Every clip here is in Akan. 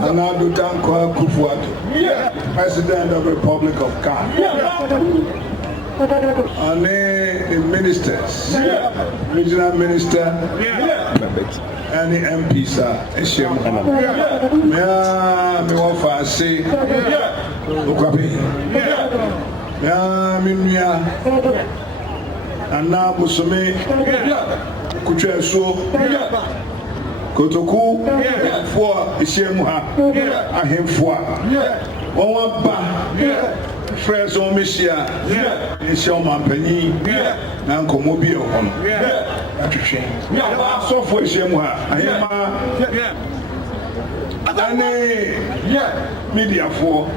Nana Dankwa Akufo-Addo, President of the Republic of Ghana. And the ministers, regional minister, and the MPs are me want to say, and now Musume Kucheso Kotoku for Ishemuha Ahemfua. One ba friends on Misia, Ishama Penny, Nanko Mobile on so for Ishemuha Ahema media for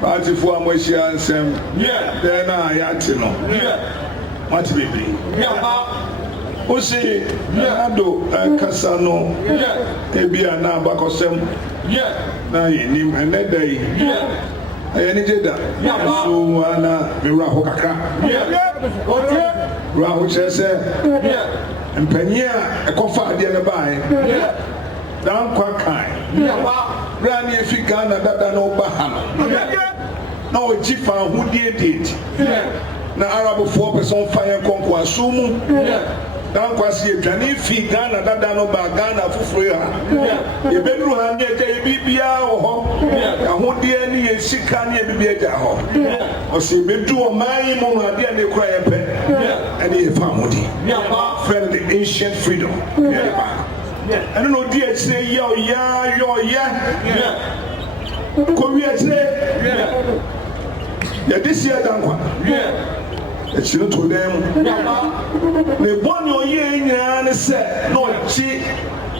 party for Mosia and Sam, then I Yatino, what baby. Osi Ado Kasano Ebia na Bakosem na yinim enedai ayani jeda so ana mewa ho kakra raho chese empanyia ekofa ade ne bae dan kwa kan brani efika na dada no bahana na ojifa hudie date na Arab 4% fire konko asumu dan kwasi edwane fi Ghana dada no ba Ghana fufure ha e bedru ha ne ke bibia wo ho ahode ani ye sika ne bibia ja ho o se bedu o mai mo no ade ne kura ye pe and e fa modi friend the ancient freedom and no die say yo ya ko wi atre ya this year dan kwa it's not to them. The one you hear and say, no, see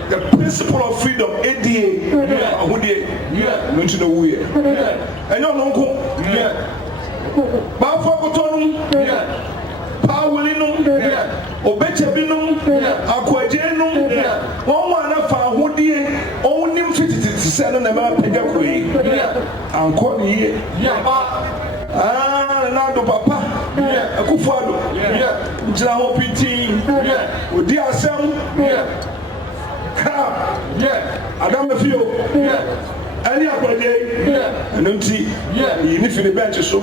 the principle of freedom, ADA, no to the way. And your uncle, Bafokotonum, Pawilino, Obechabinum, Aquagenum, one of our woody, only 57 about Pegaway, and call ye. Nando Papa, Akufo-Addo, Jina Hopiti, Odi Asem, Adam Mefio, any akwade, and unti, if in the bench so.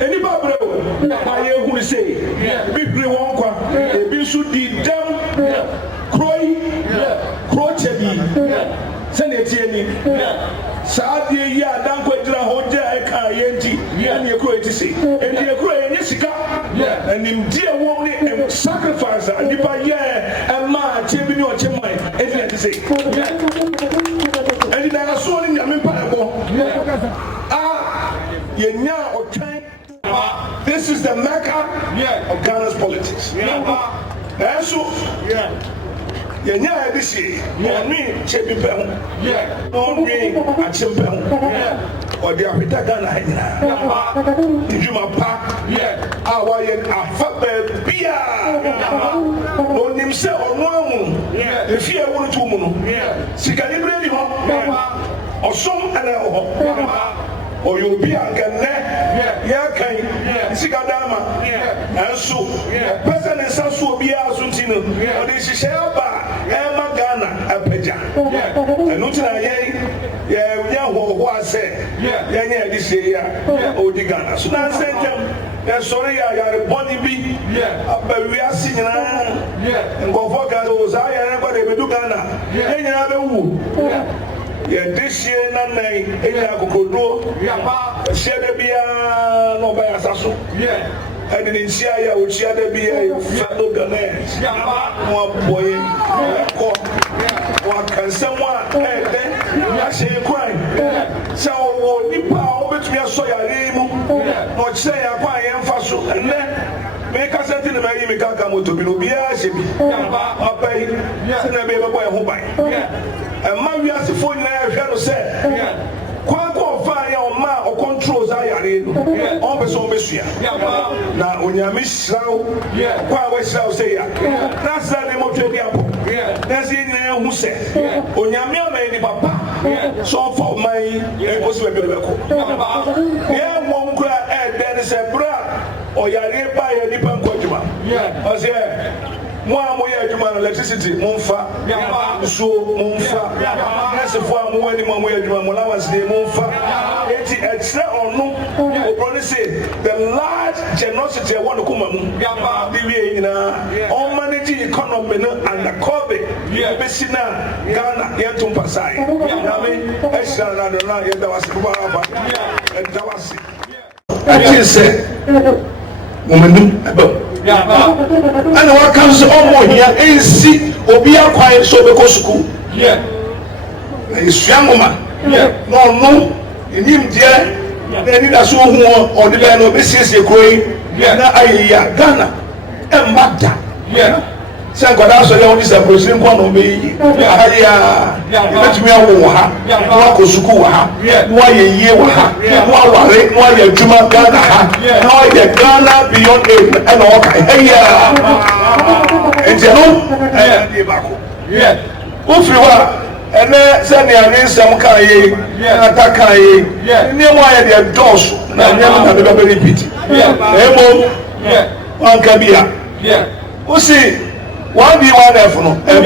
Any Babro, I who say, big blue one, a bisu di dam, Crochebi, Senate. Sadia ya dan ko dira hoja e ka yenti and ye kro eti say and ye kro enye sika and him dia won ni sacrifice and nipa ye e ma chebi ni o chemai eti eti say and na so ni nyame pa ebo ye nya o twan. This is the Mecca of Ghana's politics. And so yenya this year me chebi pe ho no me achempe ho o dia pita Ghana hina ijuma pa awa ye afa bia no nim se ono amu efie wo to mu no sika libre ni ho osom ana ho o you be angane ya kan sika dama enso person nsaso obi asunti no o de hihye aba ema Ghana apeja enu tina ye nya ho ase ye nya edi se ya o di Ghana so na sentem e sori ya body bi aba wi asi nyina ngofo ga o za ya na kwa de bedu Ghana ye nya be wu this year na nai enya kokodo shede bia no ba asaso and in sia ya o shede bia fellow Ghanaians mo boy ko wa kansamwa ya she kwan so o nipa o betumi aso ya remu no che ya kwa yemfa so me ka senti na me ka moto bi no bia she bi apai se na be boy ho bai and man we as phone na hwe no say kwa ko fa ya o ma o controls ayare no on be so besua na onyame hiraw kwa we hiraw say ya na sa ne mo twe apo na si na hu say onyame amai ni papa so for my e go so be ko ye mo nkura e de say bra o yare ba ya ni pan ko juma o say mo amoye adwuma electricity mumfa so mumfa nurse for mo wani mo adwuma mo lawas dey mumfa eti extra onu obroni say the large generosity I want to come mu the way na on manage economy no and the COVID be sina Ghana yentum pasai na me extra na do na yenda wase ko ba enda wase I say woman and what comes on here is see Obia quiet so because school. Yeah. It's young woman. Yeah. No, in him dear, they need a so or the land of business growing. Yeah, I Ghana and Magda. Yeah. San God also this a president one of me. Yeah, let me ha. No go school ha. Why a year ha. Why a Juma Ghana ha. Now I Ghana beyond it and all. And you know, yeah. Ufriwa, and then send me some kind of attack. Near why they are doors, and never repeat. Yeah, one can be here. Yeah, who see. One be one there for no, and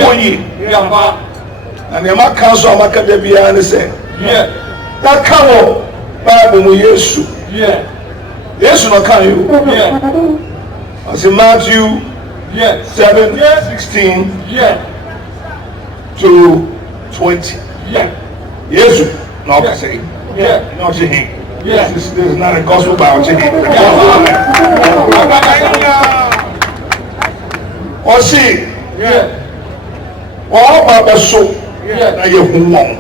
the Mark Council of Macadamia and say, yeah, that come Bible yes, yeah, yes, no can you, yeah, as in Matthew, yeah, 7:16, yeah, to 20, yeah, yes, no, I say, yeah, no, yeah, this is not a gospel Bible, or see, or Baba so, I have one.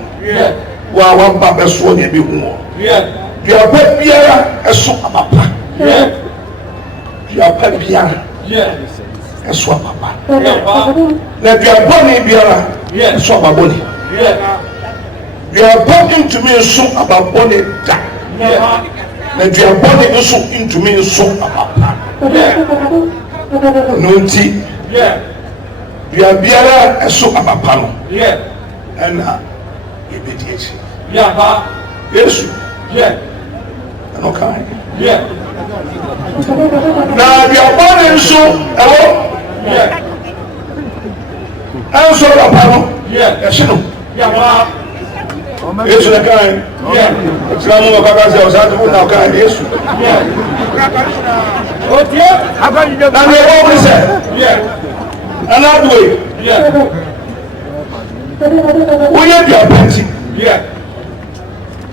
Well, one Baba so, you be one. You are pet Biara, a so papa. You are pet Biara, a swap papa. Let your body Biara, a swap a body. You are talking to me so about body that. Let your body also into me so about no tea. Yeah, we are Biara and so Abapano. Yeah, and immediately. Yeah, yes, yeah, and okay. Yeah, now we are born in so, hello, yeah, and so Abapano. Yeah, yes, you know. Yeah, yes, the kind. Yeah, it's not more about ourselves. I don't know, kind. Yes, yeah. Oh, yeah, how about you? And we always say, yeah. Another way, yeah. We have your plenty, yeah.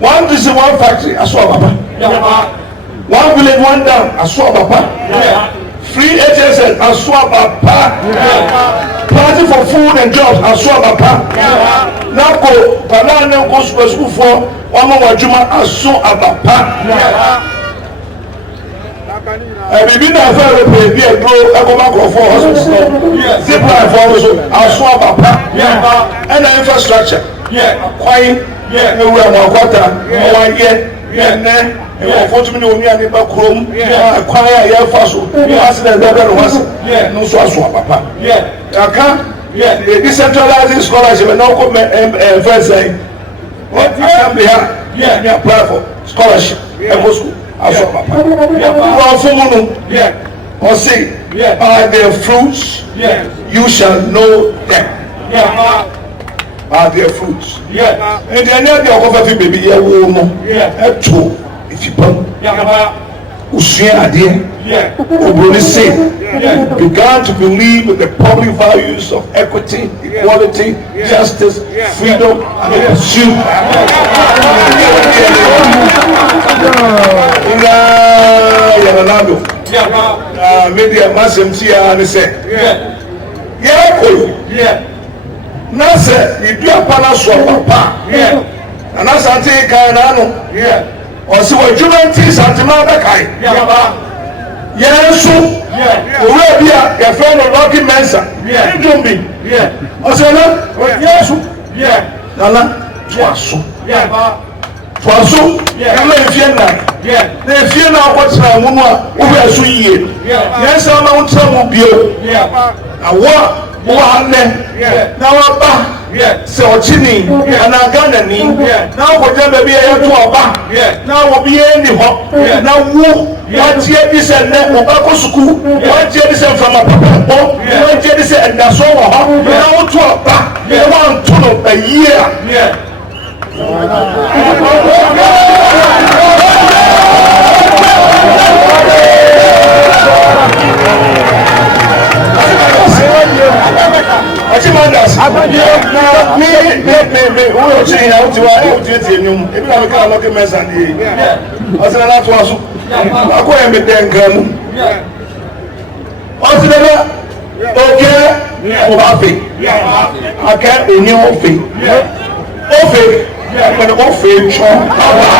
One is one factory, I saw Papa. Yeah. One village, one down, I saw Papa. Yeah. Free HSN, I saw Papa. Yeah. Party for food and jobs, I saw Papa. Yeah. Now go, Banana goes to school for one more Juma, I saw Papa. Yeah. Bibi na fẹ́ rẹ̀ pé bí ẹ̀dúró ẹ̀kọ́ máa kọ̀ fún hospital zip line fún ọ̀rọ̀ àṣọ àbàpá ẹ̀nà infrastructure kwáyé ewu ẹ̀wọ̀n ọ̀kọ́ta ọ̀wọ̀ ayé ẹ̀nẹ́ ẹ̀wọ̀n fọ́túnmí ní omi àníbá kurom kwáyé ayé ẹ̀fọ́ so accident bẹ́ẹ̀ ló wá sí ní nso àṣọ àbàpá yàká decentralizing scholarship ẹ̀ náà kó fẹ́ sẹ́yìn assembly ha ní apply for scholarship ẹ̀kọ́ school. Or say, by their fruits, you shall know them. By their fruits. And then they are going to be a woman. If you put began to believe in the public values of equity, equality, justice, freedom, and pursuit. Maybe a massive tea and say, Nasa, you do a palace of papa, and as I take Kainano, or see what Juventus and Timada Kai. Yes, already a friend of Rocky Mensa. Don't be. I said, yes, Nala, Twasso. Twasso, they fear now what's Ramuna, who are so ye. Yes, I'm out some of you. I walk one now. sɛ ɔkyini anaa Ghanani na ɔkɔgyina baabi a yɛto ɔba na obiara nni hɔ na wo wagye di sɛ nnɛ ɔbɛkɔ sukuu wagye di sɛ mframa papa bɔ wagye di sɛ ɛdaso wɔ hɔ na woto ɔba na wanto no ayie a Achimandas, me, who are saying how to get in you? If I can't look at mess and I said, that was I couldn't be then come. What's the okay, Obafi. I can't be new Ofi. Ofi, when Ofi, Ofi.